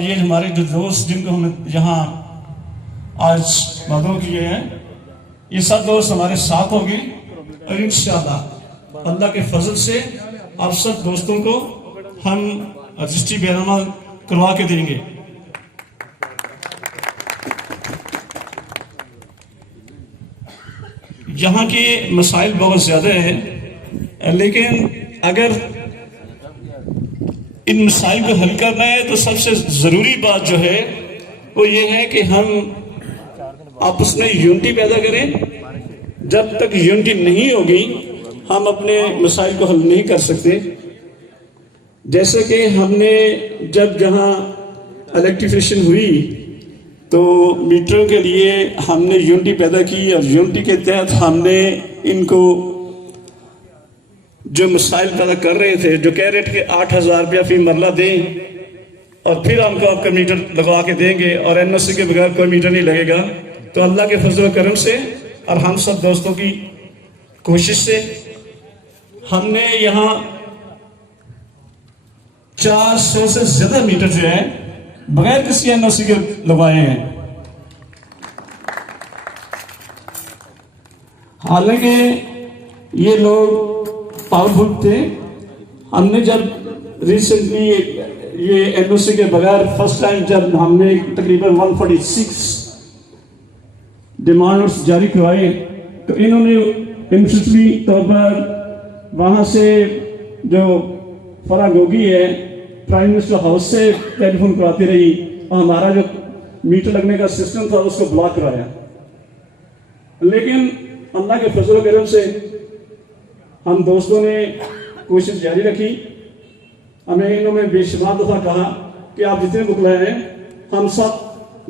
یہ ہمارے جو دوست جن کو ہم یہاں آج معلوم کیے ہیں، یہ سب دوست ہمارے ساتھ ہوں گے، اور انشاءاللہ اللہ کے فضل سے آپ سب دوستوں کو ہم رجسٹری بیرنامہ کروا کے دیں گے۔ یہاں کے مسائل بہت زیادہ ہیں، لیکن اگر ان مسائل کو حل کرنا ہے تو سب سے ضروری بات جو ہے وہ یہ ہے کہ ہم آپس میں یونٹی پیدا کریں۔ جب تک یونٹی نہیں ہوگی ہم اپنے مسائل کو حل نہیں کر سکتے۔ جیسے کہ ہم نے جب جہاں الیکٹریفیشن ہوئی تو میٹروں کے لیے ہم نے یونٹی پیدا کی، اور یونٹی کے تحت ہم نے ان کو جو مسائل پیدا کر رہے تھے، جو کہہ رہے تھے کہ 8,000 روپیہ فی مرلہ دیں اور پھر ہم کو آپ کا میٹر لگوا کے دیں گے اور این او سی کے بغیر کوئی میٹر نہیں لگے گا، تو اللہ کے فضل و کرم سے اور ہم سب دوستوں کی کوشش سے ہم نے یہاں 400 سے زیادہ میٹر جو ہے بغیر کسی این او سی کے لگوائے ہیں۔ حالانکہ یہ لوگ پاورفل تھے۔ ہم نے جب ریسنٹلی یہ این او سی کے بغیر فرسٹ ٹائم جب ہم نے تقریباً 146 ڈیمانڈز جاری کروائے تو انہوں نے انفرسٹلی طور پر وہاں سے جو فرا گوگی ہے پرائم منسٹر ہاؤس سے ٹیلی فون کرواتی رہی، اور ہمارا جو میٹر لگنے کا سسٹم تھا اس کو بلاک کرایا۔ لیکن اللہ کے فضل و کرم سے ہم دوستوں نے کوشش جاری رکھی۔ ہمیں انہوں نے بے شمار دفعہ کہا کہ آپ جتنے وکلا ہیں ہم سب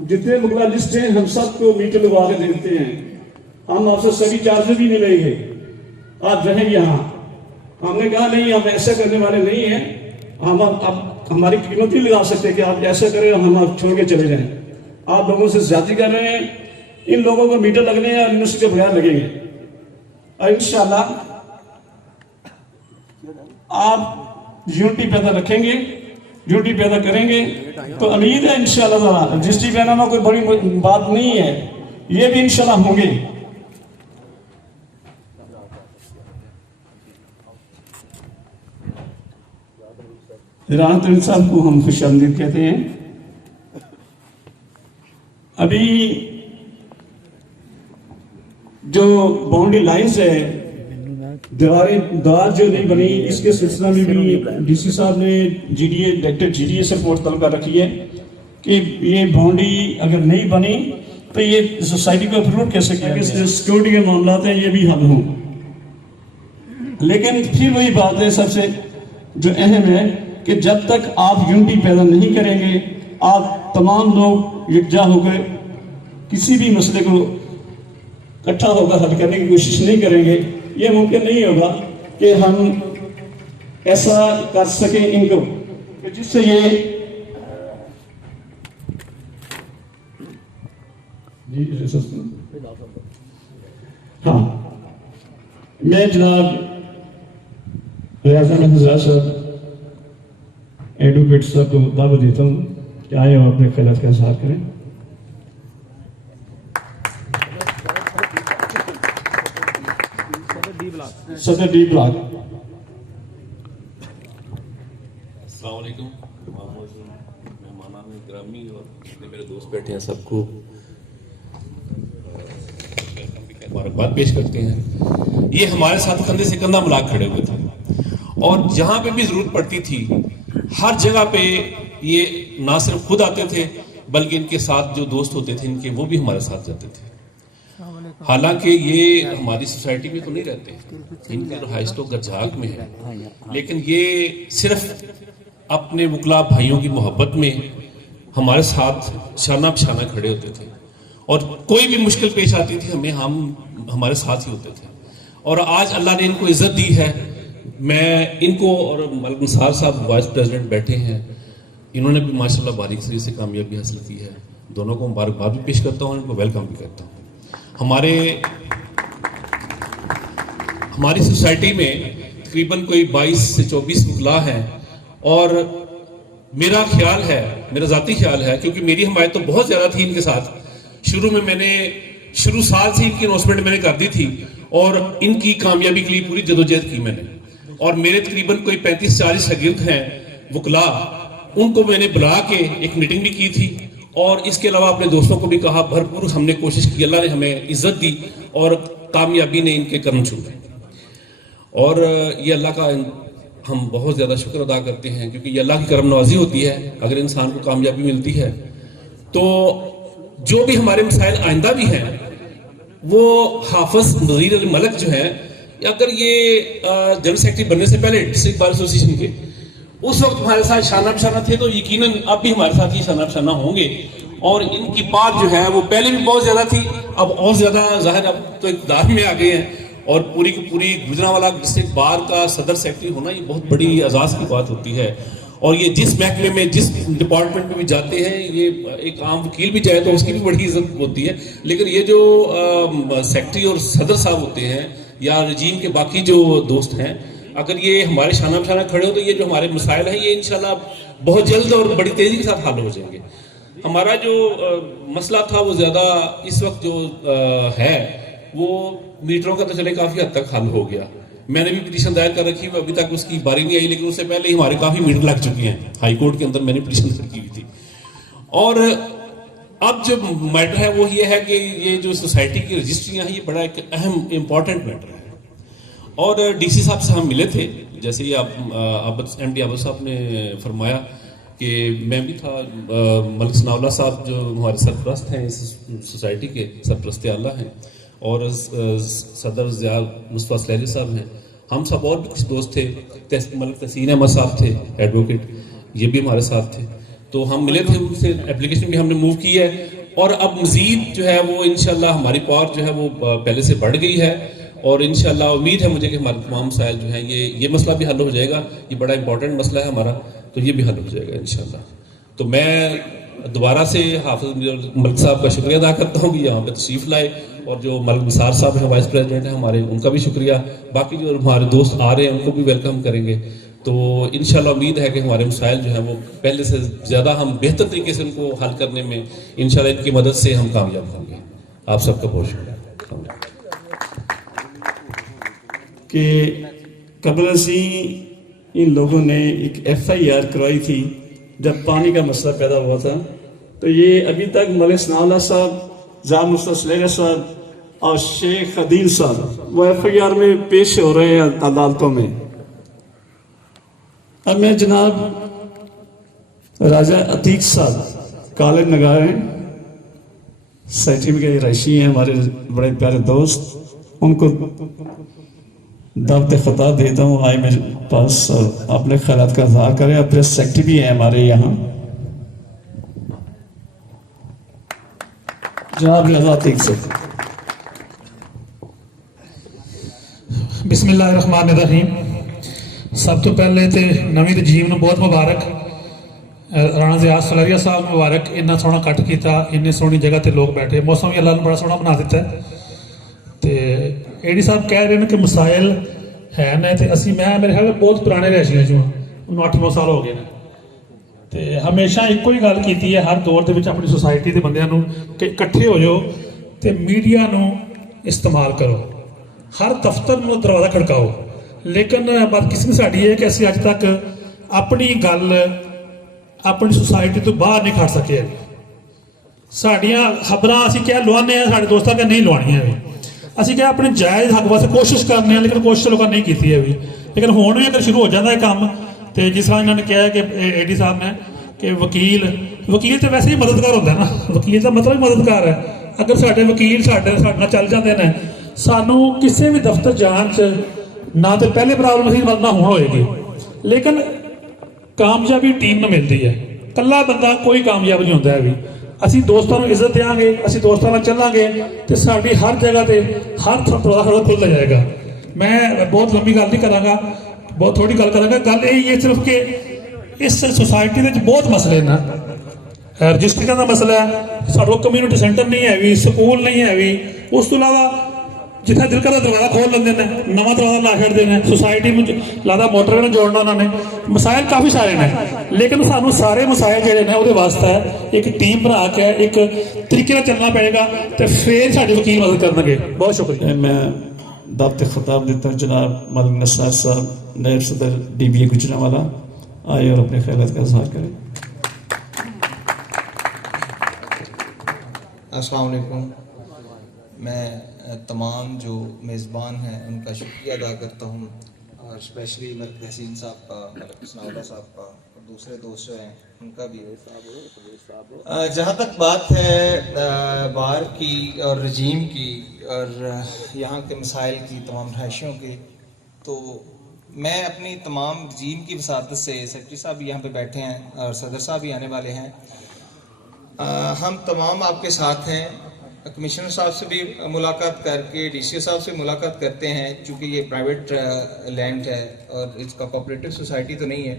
جتنے وکلا لسٹ ہیں ہم سب کو میٹر لگوا کے دیتے ہیں، ہم آپ سے سبھی چارجز بھی نہیں لیں گے، آپ رہیں یہاں۔ ہم نے کہا نہیں، ہم ایسا کرنے والے نہیں ہیں، ہم اب ہماری قیمت نہیں لگا سکتے کہ آپ ایسا کریں اور ہم آپ چھوڑ کے چلے جائیں۔ آپ لوگوں سے زیادتی کر رہے ہیں، ان لوگوں کو میٹر لگنے ہیں اور اس کے بغیر لگیں گے، اور انشاءاللہ آپ یونٹی پیدا رکھیں گے، یونٹی پیدا کریں گے تو امید ہے انشاءاللہ تعالی رجسٹری بیرنامہ کوئی بڑی بات نہیں ہے، یہ بھی انشاءاللہ ہوں گے۔ راحت صاحب کو ہم خوش آمدید کہتے ہیں۔ ابھی جو باؤنڈری لائنز ہے، دیوار جو نہیں بنی، اس کے سلسلہ میں بھی ڈی سی صاحب نے ڈائریکٹر جی ڈی اے سے رپورٹ طلب کر رکھی ہے کہ یہ باؤنڈری اگر نہیں بنی تو یہ سوسائٹی کو اپروو کیسے کیا کہ سیکورٹی کے معاملات ہیں یہ بھی حل ہوں۔ لیکن پھر وہی بات ہے سب سے جو اہم ہے کہ جب تک آپ یونٹی پیدا نہیں کریں گے، آپ تمام لوگ یکجا ہو کر کسی بھی مسئلے کو اکٹھا ہو کر حل کرنے کی کوشش نہیں کریں گے، یہ ممکن نہیں ہوگا کہ ہم ایسا کر سکیں ان کو کہ جس سے یہ ہاں میں جناب ریاض احمد نژاد صاحب ایڈوکیٹ صاحب کو دعوت دیتا ہوں کہ آئے اور اپنے خیالات کا اظہار کریں۔ صدر ڈی بلاک۔ السلام علیکم مہمان گرامی اور جتنے میرے دوست بیٹھے ہیں سب کو مبارکباد پیش کرتے ہیں۔ یہ ہمارے ساتھ کندھے سے کندھا ملا کھڑے ہوئے تھے اور جہاں پہ بھی ضرورت پڑتی تھی ہر جگہ پہ یہ نہ صرف خود آتے تھے بلکہ ان کے ساتھ جو دوست ہوتے تھے ان کے وہ بھی ہمارے ساتھ جاتے تھے۔ حالانکہ یہ ہماری سوسائٹی میں تو نہیں رہتے، ان کی رہائش تو گرجھاگ میں ہے، لیکن یہ صرف اپنے وکلا بھائیوں کی محبت میں ہمارے ساتھ شانہ بشانہ کھڑے ہوتے تھے، اور کوئی بھی مشکل پیش آتی تھی ہم ہمارے ساتھ ہی ہوتے تھے۔ اور آج اللہ نے ان کو عزت دی ہے، میں ان کو اور ملک نثار صاحب وائس پریزیڈنٹ بیٹھے ہیں، انہوں نے بھی ماشاءاللہ باریک سری سے کامیابی حاصل کی ہے، دونوں کو مبارکباد بھی پیش کرتا ہوں، ان کو ویلکم بھی کرتا ہوں۔ ہماری سوسائٹی میں تقریباً کوئی 22 سے 24 وکلا ہیں، اور میرا خیال ہے میرا ذاتی خیال ہے، کیونکہ میری حمایت تو بہت زیادہ تھی ان کے ساتھ، شروع سال سے ان کی اناؤنسمنٹ میں نے کر دی تھی اور ان کی کامیابی کے لیے پوری جدوجہد کی میں نے، اور میرے تقریباً کوئی 35-40 شاگرد ہیں وکلاء، ان کو میں نے بلا کے ایک میٹنگ بھی کی تھی، اور اس کے علاوہ اپنے دوستوں کو بھی کہا، بھرپور ہم نے کوشش کی، اللہ نے ہمیں عزت دی اور کامیابی نے ان کے کرم چھوڑے، اور یہ اللہ کا ہم بہت زیادہ شکر ادا کرتے ہیں، کیونکہ یہ اللہ کی کرم نوازی ہوتی ہے۔ اگر انسان کو کامیابی ملتی ہے تو جو بھی ہمارے مسائل آئندہ بھی ہیں، وہ حافظ نذیر علی ملک جو ہیں، اگر یہ جنرل سیکرٹری بننے سے پہلے ڈسٹرکٹ بار ایسوسیشن کے اس وقت ہمارے ساتھ شانہ بشانہ تھے، تو یقیناً اب بھی ہمارے ساتھ یہ شانہ بشانہ ہوں گے، اور ان کی بات جو ہے وہ پہلے بھی بہت زیادہ تھی، اب اور زیادہ ظاہر اب تو اقتدار میں آ گئے ہیں، اور پوری کی پوری گجرانوالہ ڈسٹرکٹ بار کا صدر سیکرٹری ہونا یہ بہت بڑی اعزاز کی بات ہوتی ہے، اور یہ جس محکمے میں جس ڈپارٹمنٹ میں بھی جاتے ہیں، یہ ایک عام وکیل بھی جائے تو اس کی بھی بڑی عزت ہوتی ہے، لیکن یہ جو سیکرٹری اور صدر صاحب ہوتے ہیں یا رجیم کے باقی جو دوست ہیں، اگر یہ ہمارے شانہ بشانہ کھڑے ہو تو یہ جو ہمارے مسائل ہیں یہ انشاءاللہ بہت جلد اور بڑی تیزی کے ساتھ حل ہو جائیں گے۔ ہمارا جو مسئلہ تھا وہ زیادہ اس وقت جو ہے وہ میٹروں کا تو چلے کافی حد تک حل ہو گیا، میں نے بھی پٹیشن دائر کر رکھی ہوئی، ابھی تک اس کی باری نہیں آئی، لیکن اس سے پہلے ہی ہمارے کافی میٹر لگ چکی ہیں، ہائی کورٹ کے اندر میں نے پٹیشن دائر کی ہوئی تھی۔ اور اب جو میٹر ہے وہ یہ ہے کہ یہ جو سوسائٹی کی رجسٹریاں ہیں یہ بڑا ایک اہم امپورٹنٹ میٹر ہے، اور ڈی سی صاحب سے ہم ملے تھے، جیسے یہ ایم ڈی عابد صاحب نے فرمایا کہ میں بھی تھا، ملک ثناء اللہ صاحب جو ہمارے سرپرست ہیں اس سوسائٹی کے سرپرست اعلیٰ ہیں، اور صدر ضیاء مصطفیٰ سلیری صاحب ہیں، ہم سب اور بھی کچھ دوست تھے، ملک تحسین احمد صاحب تھے ایڈوکیٹ، یہ بھی ہمارے ساتھ تھے، تو ہم ملے تھے ان سے، اپلیکیشن بھی ہم نے موو کی ہے، اور اب مزید جو ہے وہ انشاءاللہ ہماری پاور جو ہے وہ پہلے سے بڑھ گئی ہے، اور انشاءاللہ امید ہے مجھے کہ ہمارے تمام مسائل جو ہیں یہ مسئلہ بھی حل ہو جائے گا، یہ بڑا امپورٹنٹ مسئلہ ہے ہمارا، تو یہ بھی حل ہو جائے گا انشاءاللہ۔ تو میں دوبارہ سے حافظ ملک صاحب کا شکریہ ادا کرتا ہوں کہ یہاں پہ تشریف لائے، اور جو ملک نثار صاحب ہیں وائس پریزیڈنٹ ہیں ہمارے، ان کا بھی شکریہ، باقی جو ہمارے دوست آ رہے ہیں ان کو بھی ویلکم کریں گے، تو انشاءاللہ امید ہے کہ ہمارے مسائل جو ہیں وہ پہلے سے زیادہ ہم بہتر طریقے سے ان کو حل کرنے میں انشاءاللہ ان کی مدد سے ہم کامیاب ہوں گے۔ آپ سب کا بہت شکریہ کہ قبل ازیں ان لوگوں نے ایک FIR کروائی تھی جب پانی کا مسئلہ پیدا ہوا تھا، تو یہ ابھی تک ملک ثناء اللہ صاحب، ضیاء مصطفیٰ سلیری صاحب اور شیخ عدیل صاحب وہ FIR میں پیش ہو رہے ہیں عدالتوں میں۔ اب میں جناب راجہ عتیق صاحب کالج نگار ہیں، سیکٹری کے رہائشی ہیں، ہمارے بڑے پیارے دوست، ان کو دعوت خطاب دیتا ہوں، آئے میرے پاس اپنے خیالات کا اظہار کریں، اور پریس سیکٹری بھی ہیں ہمارے یہاں، جناب رضا عتیق سے۔ بسم اللہ الرحمن الرحیم۔ سب تو پہلے تے نویں رجیم نو بہت مبارک، رانا ضیاء سلیری صاحب مبارک، اتنا سونا کٹ کیتا، اتنی سونی جگہ تے لوگ بیٹھے، موسم بھی اللہ نے بڑا سونا بنا دیتا ہے۔ تے ایڈی صاحب کہہ رہے ہیں کہ مسائل ہے نا، تے اسی میں میرے خیال بہت پرانے رہائشی جو ہیں، انہوں 8-9 سال ہو گئے نا، تے ہمیشہ ایک ہی گل کیتی ہے ہر دور دے وچ اپنی سوسائٹی دے بندیاں نو کہ اکٹھے ہو جاؤ تے میڈیا نو استعمال کرو، ہر دفتر نو دروازہ کھڑکاؤ، لیکن بدقسمتی ساڈی ہے کہ اسی اج تک اپنی گل اپنی سوسائٹی تو باہر نہیں کھڑ سکے، ساڈیاں خبراں اسی کیا لوانے ہیں، ساڈے دوستاں کہ نہیں لوانیاں بھی، اسی کیا اپنے جائز حق واسطے کوشش کرنے ہیں، لیکن کوشش لوگوں نے نہیں کی ہے بھی، لیکن ہون بھی اگر شروع ہو جاتا ہے کام، تو جس طرح انہوں نے کہا ہے کہ AD صاحب نے کہ وکیل تو ویسے ہی مددگار ہوتا ہے نا، وکیل کا مطلب ہی مددگار ہے، اگر ساڈے وکیل ساڈے چل جاتے ہیں سانو کسی بھی دفتر جان چ نہ تو پہلے پرابلم ہی نہ ہوئے گی، لیکن کامیابی ٹیم میں ملتی ہے، کلا بندہ کوئی کامیاب نہیں ہوتا ہے بھی، اسی دوستوں کو عزت دیں گے، اسی دوستوں میں چلیں گے تو ساری ہر جگہ تے ہر دروازہ کھلتا جائے گا۔ میں بہت لمبی گل نہیں کراں گا، بہت تھوڑی گل کراں گا، گل یہ صرف کہ اس سوسائٹی میں بہت مسئلے نا، رجسٹریشن کا مسئلہ ہے، سارے کمیونٹی سینٹر نہیں ہے بھی، سکول نہیں ہے بھی، اس تو علاوہ ਜਿੱਥੇ ਦਿਲ ਕਰਦਾ ਦਰਵਾਜ਼ਾ ਖੋਲ ਲੈਂਦੇ ਨੇ, ਨਵਾਂ ਦਰਵਾਜ਼ਾ ਲਾ ਛੱਡਦੇ ਨੇ। ਸੁਸਾਇਟੀ ਨੂੰ ਲਾਦਾ ਮੋਟਰ ਨਾਲ ਜੋੜਨਾ ਉਹਨਾਂ ਨੇ। ਮਸਾਇਲ ਕਾਫੀ ਸਾਰੇ ਨੇ, ਲੇਕਿਨ ਸਾਨੂੰ ਸਾਰੇ ਮਸਾਇਲ ਜਿਹੜੇ ਨੇ ਉਹਦੇ ਵਾਸਤੇ ਇੱਕ ਟੀਮ ਬਣਾ ਕੇ ਇੱਕ ਤਰੀਕੇ ਨਾਲ ਚੱਲਣਾ ਪਏਗਾ ਤੇ ਫਿਰ ਸਾਡੇ ਵਕੀਲ ਮਦਦ ਕਰਨਗੇ। ਬਹੁਤ ਸ਼ੁਕਰੀਆ। میں دعوت خطاب دیتا ہوں جناب ملک نثار صاحب نائب صدر DBA گجرانوالہ، آئے اور اپنے خیالات کا اظہار کریں۔ السلام علیکم۔ میں تمام جو میزبان ہیں ان کا شکریہ ادا کرتا ہوں، اور اسپیشلی ملک حسین صاحب کا، ملک ثناءاللہ صاحب کا، اور دوسرے دوست جو ہیں ان کا بھی۔ جہاں تک بات ہے بار کی اور رجیم کی اور یہاں کے مسائل کی، تمام رہائشیوں کی، تو میں اپنی تمام رجیم کی وساطت سے، سیکرٹری صاحب بھی یہاں پہ بیٹھے ہیں اور صدر صاحب بھی آنے والے ہیں، ہم تمام آپ کے ساتھ ہیں۔ کمشنر صاحب سے بھی ملاقات کر کے، DCO صاحب سے ملاقات کرتے ہیں، چونکہ یہ پرائیویٹ لینڈ ہے اور اس کا کوآپریٹو سوسائٹی تو نہیں ہے،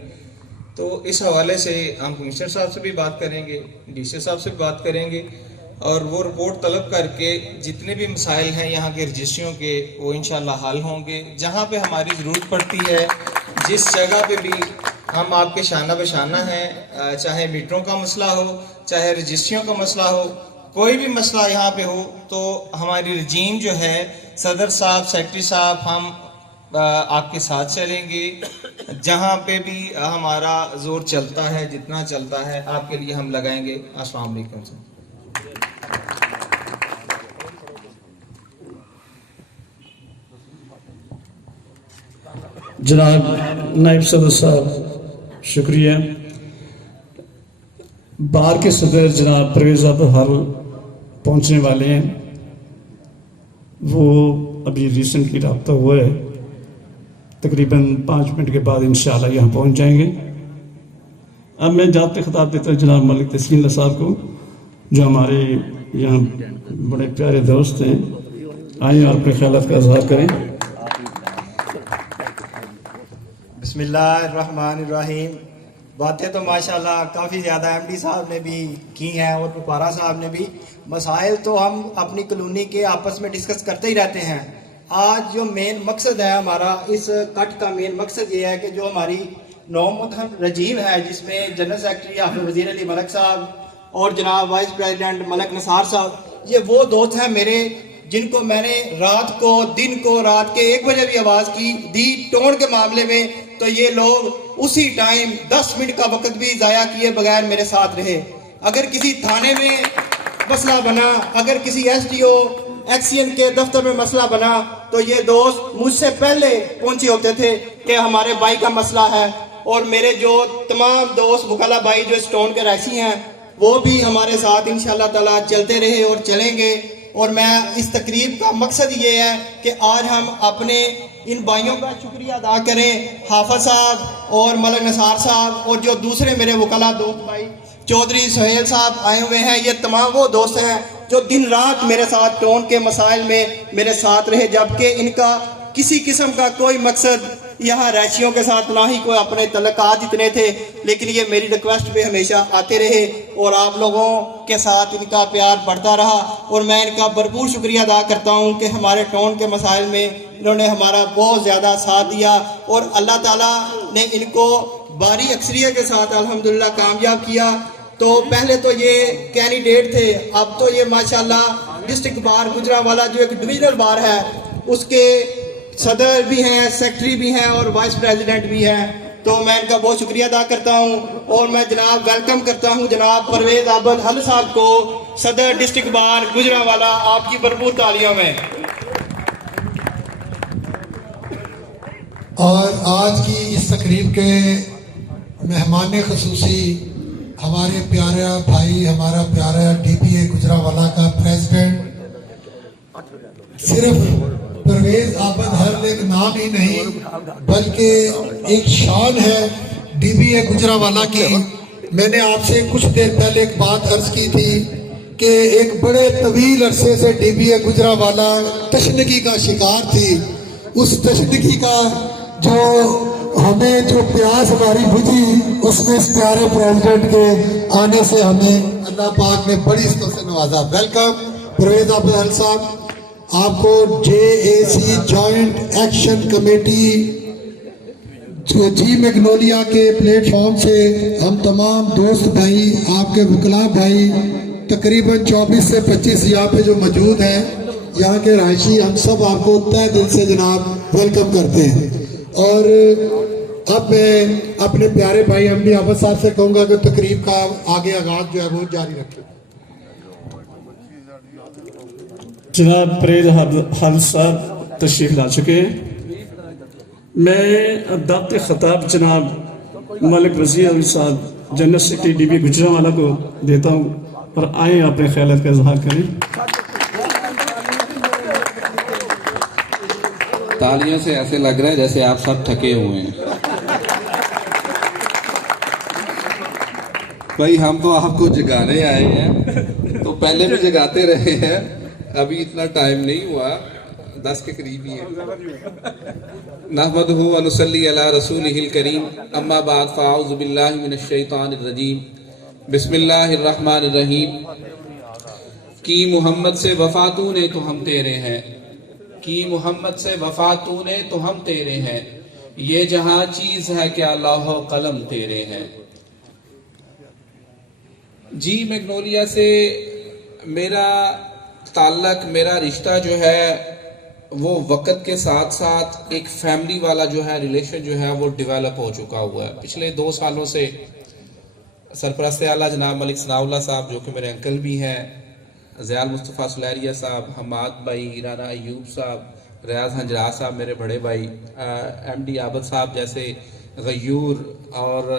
تو اس حوالے سے ہم کمشنر صاحب سے بھی بات کریں گے، DCO صاحب سے بھی بات کریں گے، اور وہ رپورٹ طلب کر کے جتنے بھی مسائل ہیں یہاں کے رجسٹریوں کے وہ انشاءاللہ حل ہوں گے۔ جہاں پہ ہماری ضرورت پڑتی ہے، جس جگہ پہ بھی ہم آپ کے شانہ بہ شانہ ہیں، چاہے میٹروں کا مسئلہ ہو، چاہے رجسٹریوں کا مسئلہ ہو، کوئی بھی مسئلہ یہاں پہ ہو، تو ہماری رجیم جو ہے، صدر صاحب، سیکرٹری صاحب، ہم آپ کے ساتھ چلیں گے۔ جہاں پہ بھی ہمارا زور چلتا ہے، جتنا چلتا ہے، آپ کے لیے ہم لگائیں گے۔ السلام علیکم۔ جناب نائب صدر صاحب شکریہ۔ بار کے صدر جناب پرویز احمد حل پہنچنے والے ہیں، وہ ابھی ریسنٹلی رابطہ ہوا ہے، تقریباً 5 منٹ کے بعد انشاءاللہ یہاں پہنچ جائیں گے۔ اب میں جاتے خطاب دیتا ہوں جناب ملک تسلیم اللہ صاحب کو، جو ہمارے یہاں بڑے پیارے دوست ہیں، آئیں اور اپنے خیالات کا اظہار کریں۔ بسم اللہ الرحمن الرحیم۔ باتیں تو ماشاءاللہ کافی زیادہ MD صاحب نے بھی کی ہیں اور پپارا صاحب نے بھی۔ مسائل تو ہم اپنی کلونی کے آپس میں ڈسکس کرتے ہی رہتے ہیں۔ آج جو مین مقصد ہے ہمارا، اس کٹ کا مین مقصد یہ ہے کہ جو ہماری نو منتخب رجیم ہے، جس میں جنرل سیکرٹری حافظ وزیر علی ملک صاحب اور جناب وائس پریزیڈنٹ ملک نثار صاحب، یہ وہ دوست ہیں میرے جن کو میں نے رات کے 1 بجے بھی آواز کی دی ٹون کے معاملے میں، تو یہ لوگ اسی ٹائم 10 منٹ کا وقت بھی ضائع کیے بغیر میرے ساتھ رہے۔ اگر کسی تھانے میں مسئلہ بنا، اگر کسی SDO ایکسین کے دفتر میں مسئلہ بنا، تو یہ دوست مجھ سے پہلے پہنچے ہوتے تھے کہ ہمارے بھائی کا مسئلہ ہے۔ اور میرے جو تمام دوست وکلا بھائی جو اس ٹون کے رہائشی ہیں، وہ بھی ہمارے ساتھ انشاءاللہ تعالیٰ چلتے رہے اور چلیں گے۔ اور میں اس تقریب کا مقصد یہ ہے کہ آج ہم اپنے ان بھائیوں کا شکریہ ادا کریں، حافظ صاحب اور ملک نثار صاحب اور جو دوسرے میرے وکلا دوست بھائی چودھری سہیل صاحب آئے ہوئے ہیں۔ یہ تمام وہ دوست ہیں جو دن رات میرے ساتھ ٹون کے مسائل میں میرے ساتھ رہے، جبکہ ان کا کسی قسم کا کوئی مقصد یہاں رہائشیوں کے ساتھ نہ ہی کوئی اپنے تعلقات اتنے تھے، لیکن یہ میری ریکویسٹ پہ ہمیشہ آتے رہے اور آپ لوگوں کے ساتھ ان کا پیار بڑھتا رہا۔ اور میں ان کا بھرپور شکریہ ادا کرتا ہوں کہ ہمارے ٹون کے مسائل میں انہوں نے ہمارا بہت زیادہ ساتھ دیا، اور اللہ تعالیٰ نے ان کو باری اکثریت کے ساتھ الحمدللہ کامیاب کیا۔ تو پہلے تو یہ کینڈیڈیٹ تھے، اب تو یہ ماشاءاللہ ڈسٹرکٹ بار گجرانوالہ جو ایک ڈویژنل بار ہے اس کے صدر بھی ہیں، سیکرٹری بھی ہیں اور وائس پریزیڈنٹ بھی ہیں۔ تو میں ان کا بہت شکریہ ادا کرتا ہوں، اور میں جناب ویلکم کرتا ہوں جناب پرویز احمد حل صاحب کو، صدر ڈسٹرکٹ بار گجرانوالہ۔ آپ کی بھرپور تالیوں میں۔ اور آج کی اس تقریب کے مہمان خصوصی ہمارے پیارا بھائی، ہمارا پیارا DBA گجرانوالہ کا پریزیڈنٹ، صرف پرویز احمد حل ایک نام ہی نہیں بلکہ ایک شان ہے DBA گجرانوالہ کی۔ میں نے آپ سے کچھ دیر پہلے ایک بات عرض کی تھی کہ ایک بڑے طویل عرصے سے DBA گجرانوالہ تشنگی کا شکار تھی۔ اس تشنگی کا جو ہمیں جو پیاس ہماری بجھی، اس میں اس پیارے پریزیڈنٹ کے آنے سے ہمیں اللہ پاک نے بڑی عزتوں سے نوازا۔ ویلکم پرویز احمد حل صاحب۔ آپ کو JAC جوائنٹ ایکشن کمیٹی جی میگنولیا کے پلیٹ فارم سے ہم تمام دوست بھائی، آپ کے وکلاء بھائی، تقریباً 24 سے 25 یہاں پہ جو موجود ہیں، یہاں کے رہائشی، ہم سب آپ کو تہ دل سے جناب ویلکم کرتے ہیں۔ اور اب میں اپنے پیارے بھائی MD عابد صاحب سے کہوں گا کہ تقریب کا آگے آغاز جو ہے وہ جاری رکھیں۔ جناب پریز حافظ صاحب تشریف لا چکے ہیں۔ میں دعوت خطاب جناب ملک وزیر علی صاحب جنرل سیکرٹری DB گجرانوالہ کو دیتا ہوں، اور آئیں اپنے خیالات کا اظہار کریں۔ تالیوں سے ایسے لگ رہا ہے جیسے آپ سب تھکے ہوئے ہیں۔ بھائی ہم تو آپ کو جگانے آئے ہیں، تو پہلے بھی جگاتے رہے ہیں، ابھی اتنا ٹائم نہیں ہوا، 10 کے قریب ہی ہے۔ نحمدہ و نصلی علی رسولہ الکریم، اما بعد فاعوذ باللہ من الشیطان الرجیم، بسم اللہ الرحمن الرحیم۔ کی محمد سے وفا تو نے تو ہم تیرے ہیں، کی محمد سے وفا تو نے تو ہم تیرے ہیں، یہ جہاں چیز ہے کیا لوح و قلم تیرے ہیں۔ جی میگنولیا سے میرا تعلق، میرا رشتہ جو ہے وہ وقت کے ساتھ ساتھ ایک فیملی والا جو ہے ریلیشن جو ہے وہ ڈیولپ ہو چکا ہوا ہے۔ پچھلے 2 سالوں سے سرپرست اعلیٰ جناب ملک ثناء اللہ صاحب جو کہ میرے انکل بھی ہیں، زیال مصطفیٰ سلیریہ صاحب، حماد بھائی، رانا ایوب صاحب، ریاض ہنجرا صاحب میرے بڑے بھائی، MD عابد صاحب جیسے غیور، اور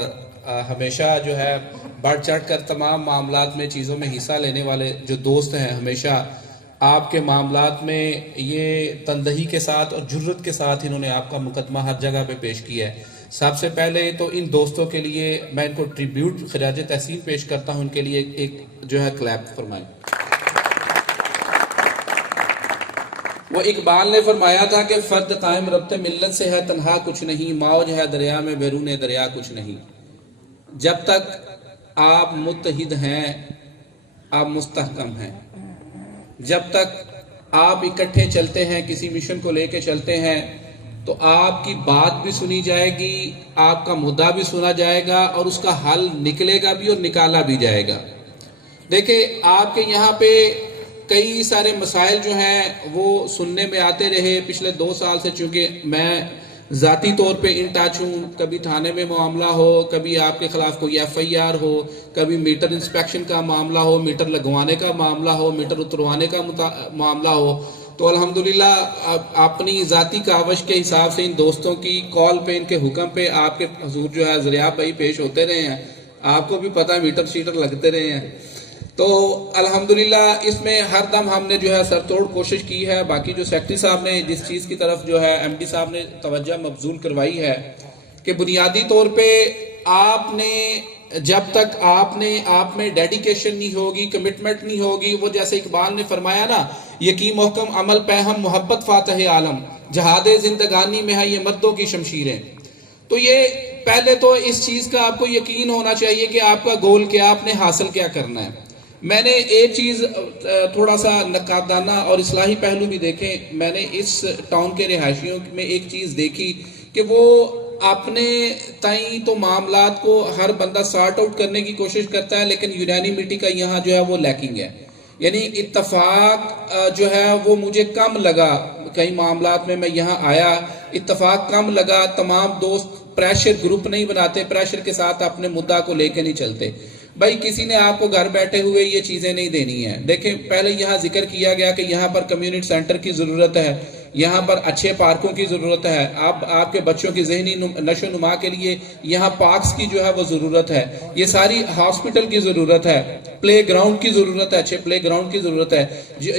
ہمیشہ جو ہے بڑھ چڑھ کر تمام معاملات میں چیزوں میں حصہ لینے والے جو دوست ہیں، ہمیشہ آپ کے معاملات میں یہ تندہی کے ساتھ اور جرت کے ساتھ انہوں نے آپ کا مقدمہ ہر جگہ پہ پیش کیا ہے۔ سب سے پہلے تو ان دوستوں کے لیے میں ان کو ٹریبیوٹ خراج تحسین پیش کرتا ہوں، ان کے لیے ایک جو ہے کلیپ فرمائیں۔ وہ اقبال نے فرمایا تھا کہ فرد قائم ربط ملت سے ہے تنہا کچھ نہیں، موج ہے دریا میں بیرون دریا کچھ نہیں۔ جب تک آپ متحد ہیں آپ مستحکم ہیں، جب تک آپ اکٹھے چلتے ہیں، کسی مشن کو لے کے چلتے ہیں، تو آپ کی بات بھی سنی جائے گی، آپ کا مدعا بھی سنا جائے گا، اور اس کا حل نکلے گا بھی اور نکالا بھی جائے گا۔ دیکھیں آپ کے یہاں پہ کئی سارے مسائل جو ہیں وہ سننے میں آتے رہے پچھلے 2 سال سے، چونکہ میں ذاتی طور پہ ان ٹچ ہوں، کبھی تھانے میں معاملہ ہو، کبھی آپ کے خلاف کوئی FIR ہو، کبھی میٹر انسپیکشن کا معاملہ ہو، میٹر لگوانے کا معاملہ ہو، میٹر اتروانے کا معاملہ ہو، تو الحمدللہ اپنی ذاتی کاوش کے حساب سے ان دوستوں کی کال پہ، ان کے حکم پہ آپ کے حضور جو ہے زریاب بھائی پیش ہوتے رہے ہیں۔ آپ کو بھی پتہ میٹر شیٹر لگتے رہے ہیں، تو الحمدللہ اس میں ہر دم ہم نے جو ہے سر توڑ کوشش کی ہے۔ باقی جو سیکٹری صاحب نے جس چیز کی طرف جو ہے MD صاحب نے توجہ مبذول کروائی ہے کہ بنیادی طور پہ آپ نے جب تک آپ میں ڈیڈیکیشن نہیں ہوگی، کمٹمنٹ نہیں ہوگی، وہ جیسے اقبال نے فرمایا نا، یقین محکم عمل پہ ہم محبت فاتح عالم، جہاد زندگانی میں ہے یہ مردوں کی شمشیریں۔ تو یہ پہلے تو اس چیز کا آپ کو یقین ہونا چاہیے کہ آپ کا گول کیا، آپ نے حاصل کیا کرنا ہے۔ میں نے ایک چیز تھوڑا سا نقادانہ اور اصلاحی پہلو بھی دیکھیں، میں نے اس ٹاؤن کے رہائشیوں میں ایک چیز دیکھی کہ وہ اپنے تائیں تو معاملات کو ہر بندہ سارٹ آؤٹ کرنے کی کوشش کرتا ہے، لیکن یونانیمیٹی کا یہاں جو ہے وہ لیکنگ ہے، یعنی اتفاق جو ہے وہ مجھے کم لگا۔ کئی معاملات میں یہاں آیا، اتفاق کم لگا، تمام دوست پریشر گروپ نہیں بناتے، پریشر کے ساتھ اپنے مدعا کو لے کے نہیں چلتے۔ بھائی کسی نے آپ کو گھر بیٹھے ہوئے یہ چیزیں نہیں دینی ہیں۔ دیکھیں پہلے یہاں ذکر کیا گیا کہ یہاں پر کمیونٹی سینٹر کی ضرورت ہے، یہاں پر اچھے پارکوں کی ضرورت ہے، آپ کے بچوں کی ذہنی نشو و نما کے لیے یہاں پارکس کی جو ہے وہ ضرورت ہے، یہ ساری ہاسپٹل کی ضرورت ہے، پلے گراؤنڈ کی ضرورت ہے، اچھے پلے گراؤنڈ کی ضرورت ہے۔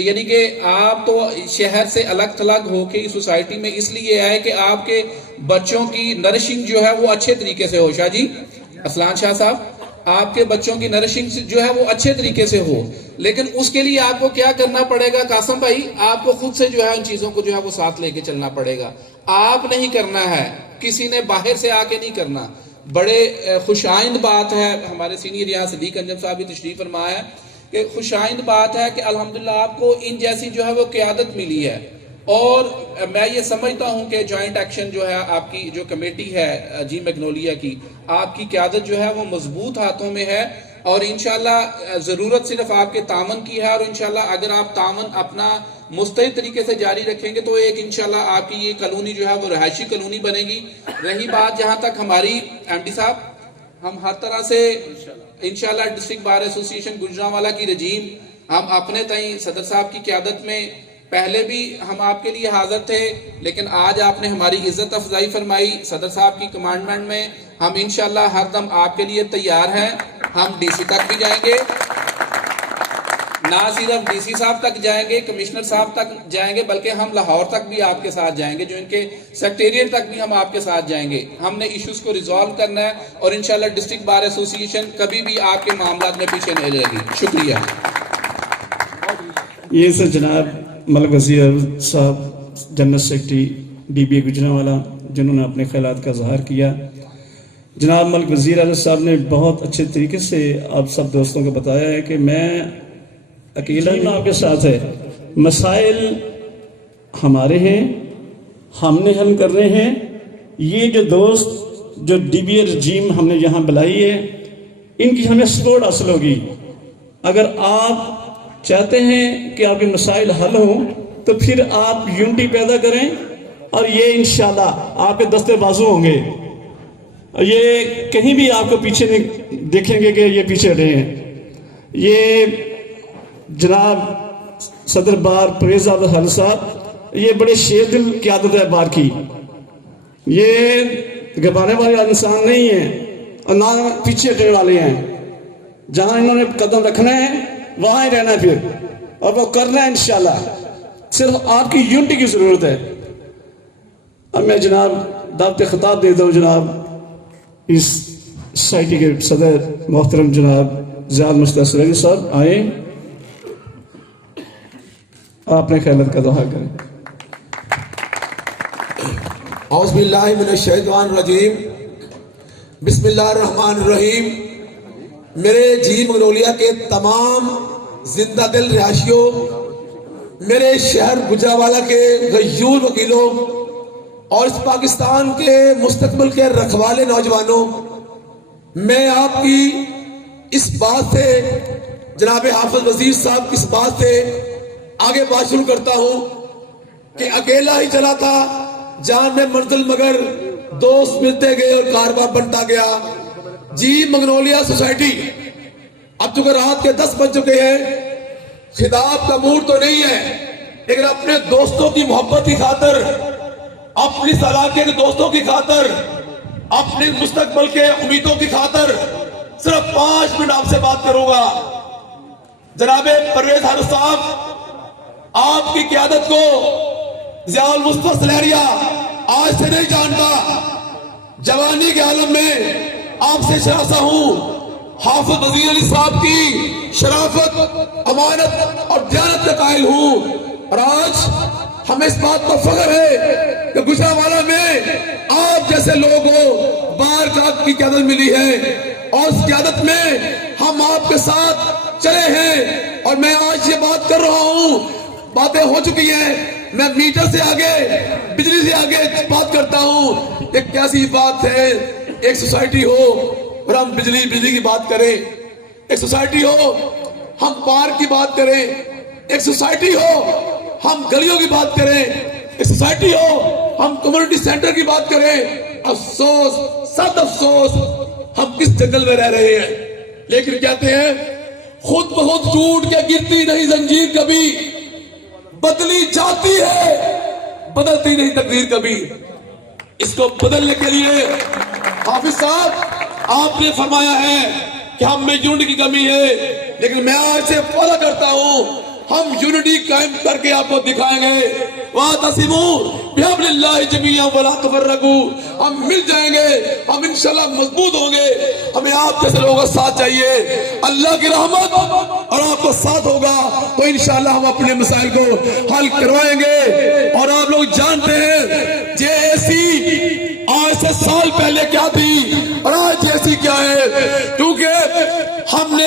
یعنی کہ آپ تو شہر سے الگ تھلگ ہو کے سوسائٹی میں اس لیے آئے کہ آپ کے بچوں کی نرشنگ جو ہے وہ اچھے طریقے سے ہو۔ شاہ جی اسلان شاہ صاحب، آپ کے بچوں کی نرشنگ جو ہے وہ اچھے طریقے سے ہو، لیکن اس کے لیے آپ کو کیا کرنا پڑے گا قاسم بھائی؟ آپ کو خود سے جو ہے ان چیزوں کو جو ہے وہ ساتھ لے کے چلنا پڑے گا۔ آپ نہیں کرنا ہے، کسی نے باہر سے آ کے نہیں کرنا۔ بڑے خوش آئند بات ہے، ہمارے سینئر یہاں صدیق انجم صاحب بھی تشریف فرما ہے کہ خوشائند بات ہے کہ الحمدللہ آپ کو ان جیسی جو ہے وہ قیادت ملی ہے، اور میں یہ سمجھتا ہوں کہ جوائنٹ ایکشن جو ہے آپ کی جو کمیٹی ہے جی میگنولیا کی، آپ کی قیادت جو ہے وہ مضبوط ہاتھوں میں ہے، اور انشاءاللہ ضرورت صرف آپ کے تعاون کی ہے، اور انشاءاللہ اگر آپ تعاون اپنا مستعد طریقے سے جاری رکھیں گے تو ایک انشاءاللہ آپ کی یہ کالونی جو ہے وہ رہائشی کالونی بنے گی۔ رہی بات جہاں تک ہماری ایم ڈی صاحب، ہم ہر طرح سے انشاءاللہ ڈسٹرکٹ بار ایسوسی ایشن گجرانوالہ کی رجیم، ہم اپنے تئیں صدر صاحب کی قیادت میں پہلے بھی ہم آپ کے لیے حاضر تھے، لیکن آج آپ نے ہماری عزت افزائی فرمائی صدر صاحب کی کمانڈمنٹ میں، ہم انشاءاللہ ہر دم آپ کے لیے تیار ہیں۔ ہم ڈی سی تک بھی جائیں گے، نہ صرف ڈی سی صاحب تک جائیں گے، کمشنر صاحب تک جائیں گے، بلکہ ہم لاہور تک بھی آپ کے ساتھ جائیں گے، جو ان کے سیکریٹریٹ تک بھی ہم آپ کے ساتھ جائیں گے۔ ہم نے ایشوز کو ریزالو کرنا ہے، اور انشاءاللہ ڈسٹرکٹ بار ایسوسی ایشن کبھی بھی آپ کے معاملات میں پیچھے نہیں رہے گی۔ شکریہ۔ یہ سر جناب ملک وزیر صاحب جنرل سیکرٹری ڈی بی اے گجرانوالہ، جنہوں نے اپنے خیالات کا اظہار کیا۔ جناب ملک وزیر اعظم صاحب نے بہت اچھے طریقے سے آپ سب دوستوں کو بتایا ہے کہ میں اکیلا نہیں آپ کے ساتھ ہے، مسائل ہمارے ہیں، ہم نے حل کرنے ہیں۔ یہ جو دوست جو ڈی بی اے رجیم ہم نے یہاں بلائی ہے، ان کی ہمیں سپورٹ حاصل ہوگی۔ اگر آپ چاہتے ہیں کہ آپ کے مسائل حل ہوں تو پھر آپ یونٹی پیدا کریں، اور یہ انشاءاللہ آپ کے دستے بازو ہوں گے، یہ کہیں بھی آپ کو پیچھے نہیں دیکھیں گے کہ یہ پیچھے رہے ہیں۔ یہ جناب صدر بار پرویز احمد حل صاحب، یہ بڑے شیر دل قیادت ہے بار کی، یہ گھبرانے والے انسان نہیں ہیں اور نہ پیچھے ہٹنے والے ہیں۔ جہاں انہوں نے قدم رکھنا ہے وہاں ہی رہنا ہے پھر، اور وہ کرنا ہے انشاءاللہ۔ صرف آپ کی یونٹی کی ضرورت ہے۔ اب میں جناب دعوت خطاب دیتا ہوں جناب اس سوسائٹی کے صدر محترم جناب زیاد مصطفیٰ سلیمی صاحب آئیں، آپ نے خیالات کا اظہار کریں۔ اعوذ باللہ من الشیطان الرجیم، بسم اللہ الرحمن الرحیم۔ میرے جی مغنولیا کے تمام زندہ دل رہائشیوں، میرے شہر گجرانوالہ کے غیور وکیلوں، اور اس پاکستان کے مستقبل کے رکھوالے نوجوانوں، میں آپ کی اس بات سے، جناب حافظ وزیر صاحب کی اس بات سے آگے بات شروع کرتا ہوں کہ اکیلا ہی چلا تھا جان میں منزل، مگر دوست ملتے گئے اور کاروبار بنتا گیا۔ جی مغنولیا سوسائٹی، اب چونکہ رات کے 10 بج چکے ہیں، خطاب کا موڈ تو نہیں ہے، لیکن اپنے دوستوں کی محبت کی خاطر، اپنی اس علاقے کے دوستوں کی خاطر، اپنے مستقبل کے امیدوں کی خاطر صرف 5 منٹ آپ سے بات کروں گا۔ جناب پرویز حل صاحب، آپ کی قیادت کو ضیاء المصطفیٰ سلیریا آج سے نہیں جانتا، جوانی کے عالم میں آپ سے شناسا ہوں۔ حافظ وزیر علی صاحب کی شرافت، امانت اور دیانت کا قائل ہوں، اور آج ہمیں اس بات پر فخر ہے کہ گجرانوالہ میں آپ جیسے لوگوں بار کا کی قیادت ملی ہے، اور اس قیادت میں ہم آپ کے ساتھ چلے ہیں۔ اور میں آج یہ بات کر رہا ہوں، باتیں ہو چکی ہیں، میں میٹر سے آگے، بجلی سے آگے بات کرتا ہوں۔ ایک کیسی بات ہے، ایک سوسائٹی ہو اور ہم بجلی کی بات کریں، ایک سوسائٹی ہو ہم پارک کی بات کریں، ایک سوسائٹی ہو ہم گلیوں کی بات کریں، ایک سوسائٹی ہو ہم کمیونٹی سینٹر کی بات کریں۔ افسوس، سخت افسوس، ہم کس جنگل میں رہ رہے ہیں۔ لیکن کہتے ہیں خود بخود ٹوٹ کے گرتی نہیں زنجیر کبھی، بدلی جاتی ہے بدلتی نہیں تقدیر کبھی۔ اس کو بدلنے کے لیے حافظ صاحب آپ نے فرمایا ہے کہ ہم میں یونٹی کی کمی ہے، لیکن میں آج سے وعدہ کرتا ہوں ہم یونٹی قائم کر کے آپ کو دکھائیں گے۔ وَاعْتَصِمُوا بِحَبْلِ اللَّهِ جَمِيعًا وَلَا تَفَرَّقُوا، ہم مل جائیں گے، ہم انشاءاللہ مضبوط ہوں گے۔ ہمیں آپ جیسے لوگوں کا ساتھ چاہیے، اللہ کی رحمت اور آپ کو ساتھ ہوگا تو انشاءاللہ ہم اپنے مسائل کو حل کروائیں گے۔ اور آپ لوگ جانتے ہیں جے اے سی آج سے سال پہلے کیا تھی اور آج جے اے سی کیا ہے، کیونکہ ہم نے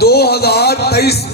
2023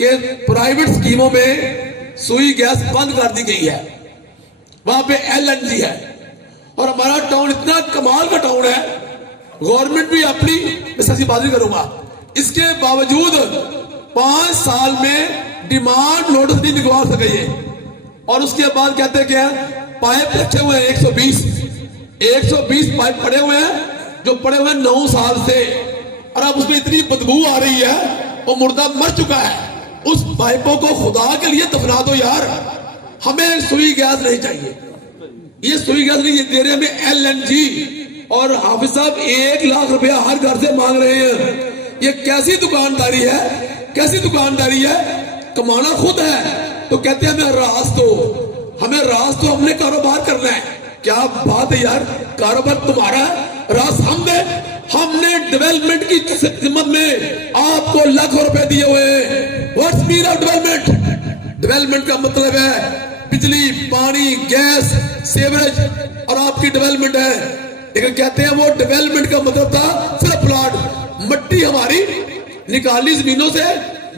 کہ پرائیویٹ اسکیموں میں سوئی گیس بند کر دی گئی ہے، وہاں پہ LNG ہے، اور ہمارا ٹاؤن اتنا کمال کا ٹاؤن ہے، گورنمنٹ بھی اپنی میں سچی بات نہیں کروں گا، اس کے باوجود 5 سال میں ڈیمانڈ نوٹس نہیں نکلوا سکے یہ، اور اس کے بعد کہتے کیا پائپ رکھے ہوئے ہیں 120 پائپ پڑے ہوئے ہیں جو پڑے ہوئے ہیں 9 سال سے، اور اب اس میں اتنی بدبو آ رہی ہے، وہ مردہ مر چکا ہے، اس پائپوں کو خدا کے لیے دفنا دو یار، ہمیں سوئی گیس نہیں چاہیے، یہ سوئی گیس نہیں، یہ دے رہے ہمیں LNG، اور حافظ صاحب 1 لاکھ روپیہ ہر گھر سے مانگ رہے ہیں، یہ کیسی دکانداری ہے، کیسی دکانداری ہے، کمانا خود ہے تو کہتے ہیں ہمیں راست دو، ہمیں راست دو، ہم نے کاروبار کرنا ہے، کیا بات ہے یار، کاروبار تمہارا ہے، راست ہم دیں، ہم نے ڈیولپمنٹ کی خدمت میں آپ کو لاکھوں روپے دیے ہوئے ہیں، what's mean of development, development کا مطلب ہے بجلی، پانی، گیس، سیوریج، اور آپ کی ڈیولپمنٹ ہے، لیکن کہتے ہیں وہ ڈیولپمنٹ کا مطلب تھا صرف پلاٹ، مٹی ہماری نکالی زمینوں سے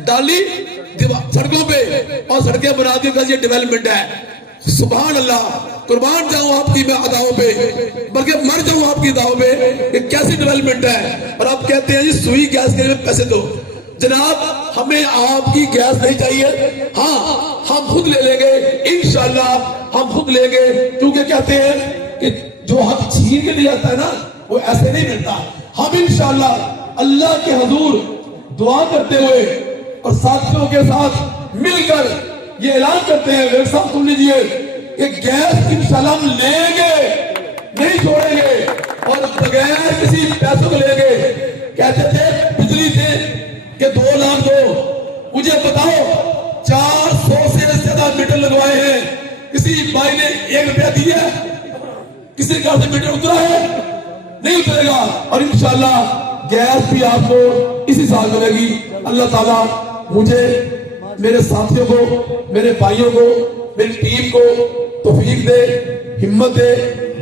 ڈالی سڑکوں پہ اور سڑکیں بنا دی، یہ ڈیولپمنٹ ہے، سبحان اللہ، قربان جاؤں آپ کی میں اداؤں پہ، بلکہ مر جاؤں آپ کی اداؤں پہ، یہ کیسی ڈیولپمنٹ ہے، اور آپ کہتے ہیں جی سوئی گیس کے لیے پیسے دو، جناب ہمیں آپ کی گیس نہیں چاہیے، ہاں ہم خود لے لیں گے انشاءاللہ، ہم خود لیں گے، کیونکہ کہتے ہیں کہ جو حق چھین کے لیا جاتا ہے نا وہ ایسے نہیں ملتا، ہم انشاءاللہ اللہ کے حضور دعا کرتے ہوئے اور ساتھیوں کے ساتھ مل کر یہ اعلان کرتے ہیں، میرے ساتھ سن لیجئے کہ گیس انشاءاللہ ہم لیں گے، نہیں چھوڑیں گے، اور بغیر کسی پیسوں کو لیں گے، کہتے تھے بجلی سے کہ 2 لاکھ دو، مجھے بتاؤ 400 سے زیادہ میٹر لگوائے ہیں، کسی بھائی نے 1 روپیہ دیا، کسی کا سے میٹر اترا ہے؟ نہیں اترے گا، اور انشاءاللہ گیس بھی آپ کو اسی سال ملے گی، اللہ تعالیٰ مجھے، میرے ساتھیوں کو، میرے بھائیوں کو، میری ٹیم کو توفیق دے، ہمت دے،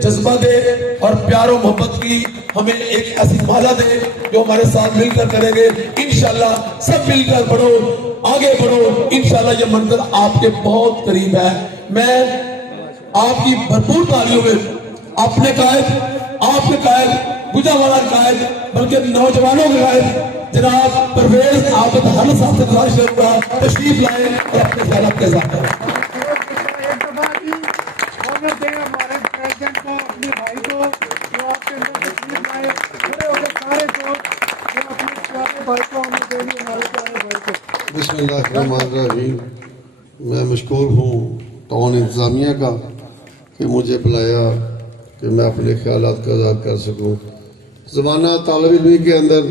جذبہ دے، اور پیار و محبت کی ہمیں ایک ایسی مالا دے جو ہمارے ساتھ مل کر کریں گے، انشاءاللہ سب مل کر بڑھو، آگے بڑھو، انشاءاللہ یہ منزل آپ کے بہت قریب ہے، میں آپ کی بھرپور تالیوں میں اپنے قائد، آپ کے قائد، گجرانوالہ کے قائد، بلکہ نوجوانوں کے قائد جناب پرویز عابد حل صاحب سے گزارش کروں گا تشریف لائیں اور اپنے خیالات کے اظہار کریں۔ ہمارے پریزیڈنٹ کو، اپنے بھائی کو جو آپ کے اندر تشریف لائے، کھڑے ہو کے سارے جو اپنے پیارے بھائی کو ہمیں دے لیے، ہمارے پیارے بھائی کو۔ بسم اللہ الرحمن الرحیم، میں مشکور ہوں ٹاؤن انتظامیہ کا کہ مجھے بلایا کہ میں اپنے خیالات کا اظہار کر سکوں۔ زمانہ طالب علمی کے اندر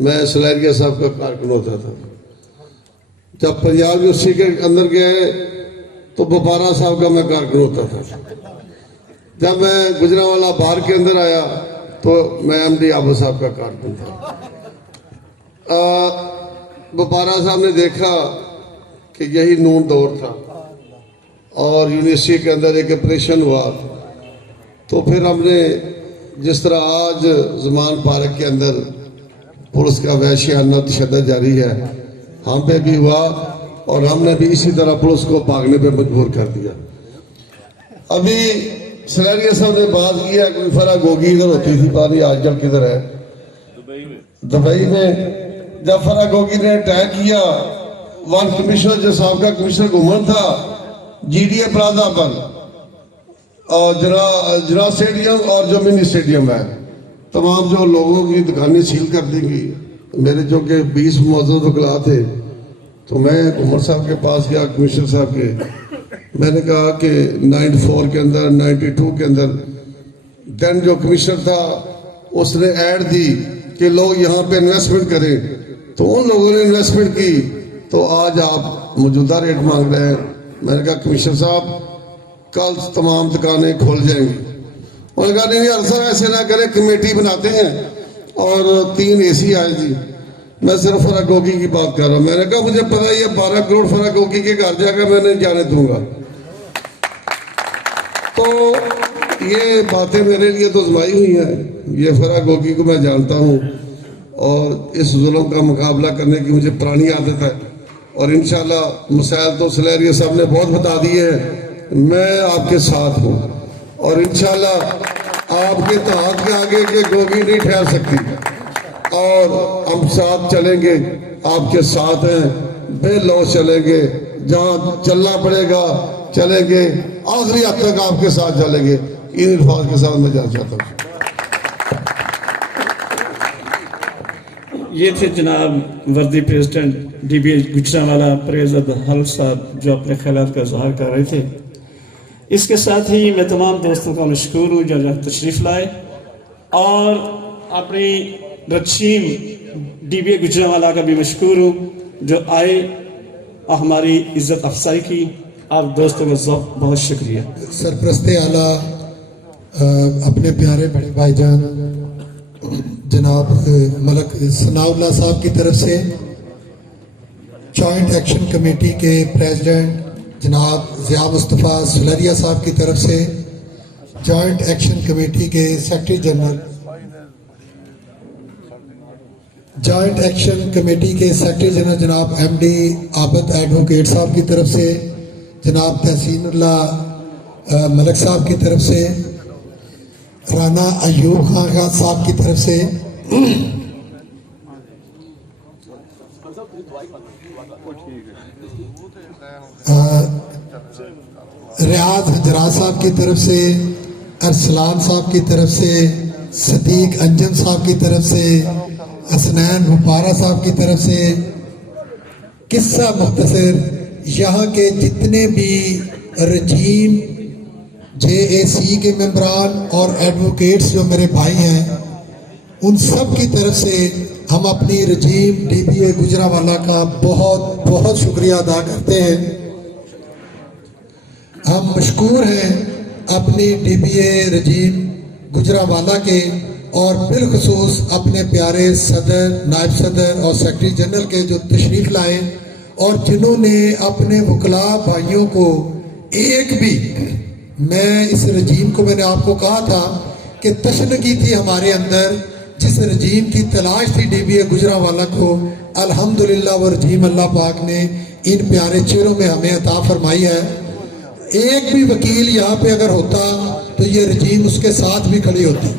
میں سلیریہ صاحب کا کارکن ہوتا تھا، جب پنجاب یونیورسٹی کے اندر گئے تو بپارہ صاحب کا میں کارکن ہوتا تھا، جب میں گجرانوالہ بار کے اندر آیا تو میں MD عابد صاحب کا کارکن تھا۔ بپارہ صاحب نے دیکھا کہ یہی نون دور تھا اور یونیورسٹی کے اندر ایک اپریشن ہوا، تو پھر ہم نے جس طرح آج زمان پارک کے اندر پولیس کا وحشیانہ تشدد جاری ہے، ہم پہ بھی ہوا اور ہم نے بھی اسی طرح پولیس کو بھاگنے پہ مجبور کر دیا۔ ابھی سلیریہ صاحب نے بات کیا کوئی فرا گوگی ادھر ہوتی تھی، پانی آج کل کدھر ہے، دبئی میں، جب فرا گوگی نے اٹیک کیا، وان کمشنر جو سابقہ کمشنر گھومن تھا GDA پلازا پر، اور جناح اسٹیڈیم اور جو منی اسٹیڈیم ہے، تمام جو لوگوں کی دکانیں سیل کر دی گئی۔ میرے جو کہ 20 معزز وکلا تھے تو میں عمر صاحب کے پاس گیا، کمشنر صاحب کے، میں نے کہا کہ 94 کے اندر 92 کے اندر دین جو کمشنر تھا اس نے ایڈ دی کہ لوگ یہاں پہ انویسٹمنٹ کریں، تو ان لوگوں نے انویسٹمنٹ کی، تو آج آپ موجودہ ریٹ مانگ رہے ہیں۔ میں نے کہا کمشنر صاحب کل تمام دکانیں کھول جائیں گی، انہوں نے کہا نہیں عرصہ ایسے نہ کریں، کمیٹی بناتے ہیں، اور 3 AC آئے تھی۔ میں صرف فرا گوگی کی بات کر رہا ہوں، میں نے کہا مجھے پتا یہ 12 کروڑ فرا گوگی کے گھر جا کر میں نہیں جانے دوں گا۔ تو یہ باتیں میرے لیے تو آزمائی ہوئی ہیں، یہ فرا گوگی کو میں جانتا ہوں، اور اس ظلم کا مقابلہ کرنے کی مجھے پرانی عادت ہے، اور انشاءاللہ مسائل تو سلیریہ صاحب نے بہت بتا دیے ہیں، میں آپ کے ساتھ ہوں، اور انشاءاللہ آپ کے اتحاد کے آگے کہ گوگی نہیں ٹھہر سکتی، اور ہم ساتھ چلیں گے، آپ کے ساتھ ہیں، بے لوث چلیں گے، جہاں چلنا پڑے گا چلیں گے، آخری حد تک آپ کے ساتھ چلیں گے۔ ان الفاظ کے ساتھ میں جانا چاہتا ہوں۔ یہ تھے جناب وردی پریزیڈنٹ ڈی بی اے گجرانوالہ پرویز حلف صاحب جو اپنے خیالات کا اظہار کر رہے تھے۔ اس کے ساتھ ہی میں تمام دوستوں کا مشکور ہوں جو تشریف لائے، اور اپنی رچیم ڈی بی اے گجرانوالہ کا بھی مشکور ہوں جو آئے اور ہماری عزت افزائی کی۔ آپ دوستوں کا بہت شکریہ۔ سرپرست اعلیٰ اپنے پیارے بڑے بھائی جان جناب ملک ثناء اللہ صاحب کی طرف سے، جوائنٹ ایکشن کمیٹی کے پریزیڈنٹ جناب ضیاء مصطفیٰ سلیریہ صاحب کی طرف سے، جوائنٹ ایکشن کمیٹی کے سیکرٹری جنرل جناب ایم ڈی عابد ایڈوکیٹ صاحب کی طرف سے، جناب تحسین اللہ ملک صاحب کی طرف سے، رانا ایوب خان صاحب کی طرف سے، ریاض حجرات صاحب کی طرف سے، ارسلان صاحب کی طرف سے، صدیق انجم صاحب کی طرف سے، حسنین بپارہ صاحب کی طرف سے، قصہ مختصر یہاں کے جتنے بھی رجیم جے اے سی کے ممبران اور ایڈوکیٹس جو میرے بھائی ہیں، ان سب کی طرف سے ہم اپنی رجیم ڈی بی اے گجرانوالہ کا بہت بہت شکریہ ادا کرتے ہیں۔ ہم مشکور ہیں اپنی ڈی بی اے رجیم گجرانوالہ کے، اور بالخصوص اپنے پیارے صدر، نائب صدر اور سیکرٹری جنرل کے جو تشریف لائے، اور جنہوں نے اپنے وکلاء بھائیوں کو ایک بھی، میں اس رجیم کو میں نے آپ کو کہا تھا کہ تشنگی تھی ہمارے اندر، جس رجیم کی تلاش تھی ڈی بی اے گجرانوالہ کو، الحمدللہ وہ رجیم اللہ پاک نے ان پیارے چہروں میں ہمیں عطا فرمائی ہے۔ ایک بھی وکیل یہاں پہ اگر ہوتا تو یہ رجیم اس کے ساتھ بھی کھڑی ہوتی۔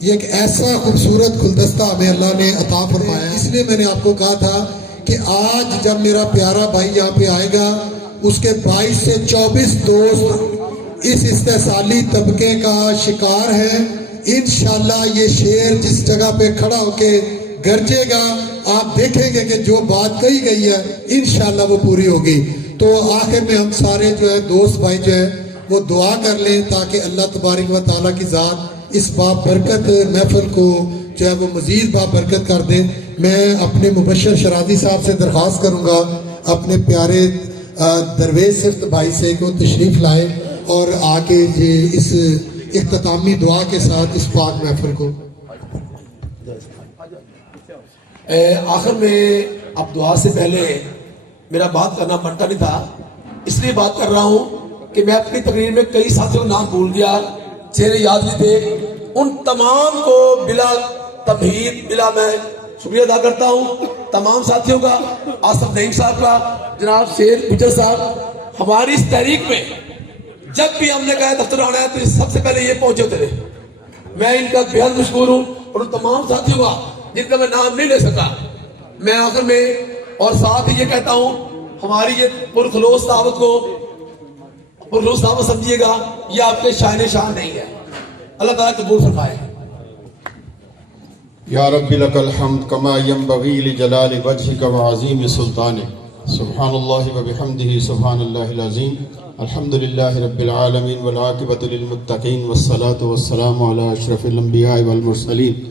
یہ ایک ایسا خوبصورت گلدستہ ہمیں اللہ نے عطا فرمایا، اس لیے میں نے آپ کو کہا تھا کہ آج جب میرا پیارا بھائی یہاں پہ آئے گا، اس کے 22 سے 24 دوست اس استحصالی طبقے کا شکار ہیں۔ انشاءاللہ یہ شیر جس جگہ پہ کھڑا ہو کے گرجے گا، آپ دیکھیں گے کہ جو بات کہی گئی ہے انشاءاللہ وہ پوری ہوگی۔ تو آخر میں ہم سارے جو ہے دوست بھائی جو ہے وہ دعا کر لیں تاکہ اللہ تبارک و تعالیٰ کی ذات اس بابرکت محفل کو جو ہے وہ مزید بابرکت کر دیں۔ میں اپنے مبشر شرازی صاحب سے درخواست کروں گا اپنے پیارے درویش صفت بھائی سے کہ وہ تشریف لائے اور آ کے یہ اس اختتامی دعا کے ساتھ اس پاک محفل کو۔ آخر میں اب دعا سے پہلے میرا بات کرنا بنتا نہیں تھا، اس لیے بات کر رہا ہوں کہ میں اپنی تقریر میں کئی ساتھیوں کا نام بھول گیا، چہرے یاد نہیں تھے، ان تمام کو بلا تمہید بلا میں شکریہ ادا کرتا ہوں۔ تمام ساتھیوں کا، آصف نعیم صاحب کا، جناب شیر گجر صاحب، ہماری اس تحریک میں جب بھی ہم نے کہا دفتر آنا ہے تو سب سے پہلے یہ پہنچے ہوتے رہے، میں ان کا بہت مشکور ہوں، اور ان تمام ساتھیوں کا جن کا میں نام نہیں لے سکا۔ میں آخر میں اور ساتھ ہی یہ کہتا ہوں، ہماری یہ پرخلوص دعوت کو پرخلوص دعوت سمجھیے گا، یہ آپ کے شاہن شان نہیں ہے۔ اللہ تعالیٰ قبول فرمائے۔ یا رب لک الحمد کما ینبغی لجلال وجہک وعظیم سلطانک، سبحان اللہ وبحمدہ سبحان اللہ العظیم، الحمدللہ رب العالمین والعاقبۃ للمتقین والصلاة والسلام علی اشرف الانبیاء والمرسلین۔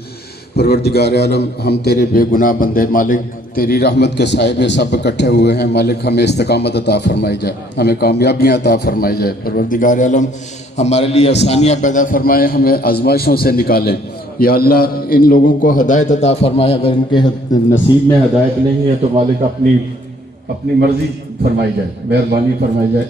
پروردگار عالم، ہم تیرے بے گناہ بندے مالک، تیری رحمت کے سائے میں سب اکٹھے ہوئے ہیں مالک، ہمیں استقامت عطا فرمائی جائے، ہمیں کامیابیاں عطا فرمائی جائے۔ پروردگار عالم، ہمارے لیے آسانیاں پیدا فرمائے، ہمیں آزمائشوں سے نکالیں۔ یا اللہ، ان لوگوں کو ہدایت عطا فرمائے، اگر ان کے نصیب میں ہدایت نہیں ہے تو مالک اپنی مرضی فرمائی جائے، مہربانی فرمائی جائے۔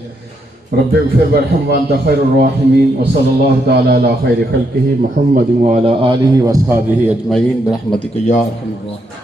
رب اغفر وارحم وانت خیر الراحمین، وصلی اللہ تعالی علی خیر خلقہ محمد وعلی آلہ واصحابہ اجمعین برحمتک یا ارحم الراحمین۔